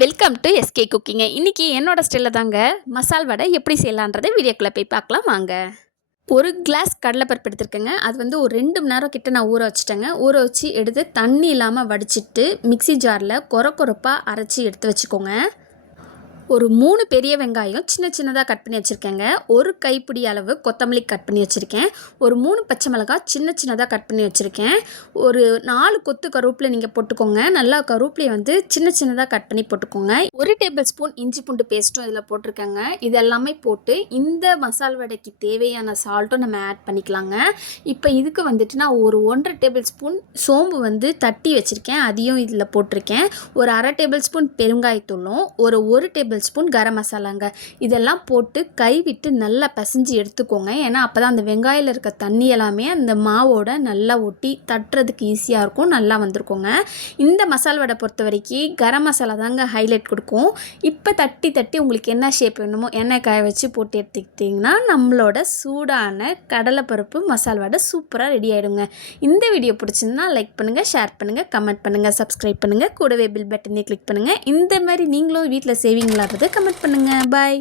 Welcome to SK குக்கிங்க. இன்றைக்கி என்னோட ஸ்டைலில் தாங்க மசால் வடை எப்படி செய்யலான்றதை வீடியோக்குள்ளே போய் பார்க்கலாம் வாங்க. ஒரு கிளாஸ் கடலைப்பருப்பு எடுத்துருக்கேங்க. அது வந்து ஒரு 2 மணி நேரம் கிட்ட நான் ஊற வச்சுட்டேங்க. ஊற வச்சு எடுத்து தண்ணி இல்லாமல் வடிச்சிட்டு மிக்ஸி ஜாரில் கொரப்பாக அரைச்சி எடுத்து வச்சுக்கோங்க. ஒரு 3 பெரிய வெங்காயம் சின்ன சின்னதாக கட் பண்ணி வச்சுருக்கேங்க. ஒரு கைப்பிடி அளவு கொத்தமல்லி கட் பண்ணி வச்சுருக்கேன். ஒரு 3 பச்சை மிளகாய் சின்ன சின்னதாக கட் பண்ணி வச்சுருக்கேன். ஒரு 4 கொத்து கருவேப்பிலை நீங்கள் போட்டுக்கோங்க. நல்லா கருவேப்பிலையை வந்து சின்ன சின்னதாக கட் பண்ணி போட்டுக்கோங்க. 1 டேபிள் ஸ்பூன் இஞ்சி பூண்டு பேஸ்ட்டும் இதில் போட்டிருக்கேங்க. இது எல்லாமே போட்டு இந்த மசால் வடைக்கு தேவையான சால்ட்டும் நம்ம ஆட் பண்ணிக்கலாங்க. இப்போ இதுக்கு வந்துட்டு நான் ஒரு 1.5 டேபிள் ஸ்பூன் சோம்பு வந்து தட்டி வச்சுருக்கேன். அதையும் இதில் போட்டிருக்கேன். ஒரு 1/2 டேபிள் ஸ்பூன் பெருங்காயத்தூளும் ஒரு டேபிள் ஸ்பூன் கரம் மசாலாங்க. இதெல்லாம் போட்டு கைவிட்டு நல்லா பிசைஞ்சு எடுத்துக்கோங்க. ஏன்னா அப்போ தான் அந்த வெங்காயில் இருக்க தண்ணி எல்லாமே அந்த மாவோட நல்லா ஒட்டி தட்டுறதுக்கு ஈஸியாக இருக்கும். நல்லா வந்திருக்கோங்க. இந்த மசால் வடை பொறுத்த வரைக்கும் கரம் மசாலா தாங்க ஹைலைட் கொடுக்கும். இப்போ தட்டி தட்டி உங்களுக்கு என்ன ஷேப் வேணுமோ எண்ணெய் காய வச்சு போட்டு எடுத்துக்கிட்டிங்கன்னா நம்மளோட சூடான கடலைப்பருப்பு மசால் வடை சூப்பராக ரெடி ஆகிடுங்க. இந்த வீடியோ பிடிச்சிருந்தா லைக் பண்ணுங்கள், ஷேர் பண்ணுங்கள், கமெண்ட் பண்ணுங்கள், சப்ஸ்கிரைப் பண்ணுங்கள், கூடவே பில் பட்டனை கிளிக் பண்ணுங்கள். இந்த மாதிரி நீங்களும் வீட்டில் செய்வீங்களா கமெண்ட் பண்ணுங்க. பாய்.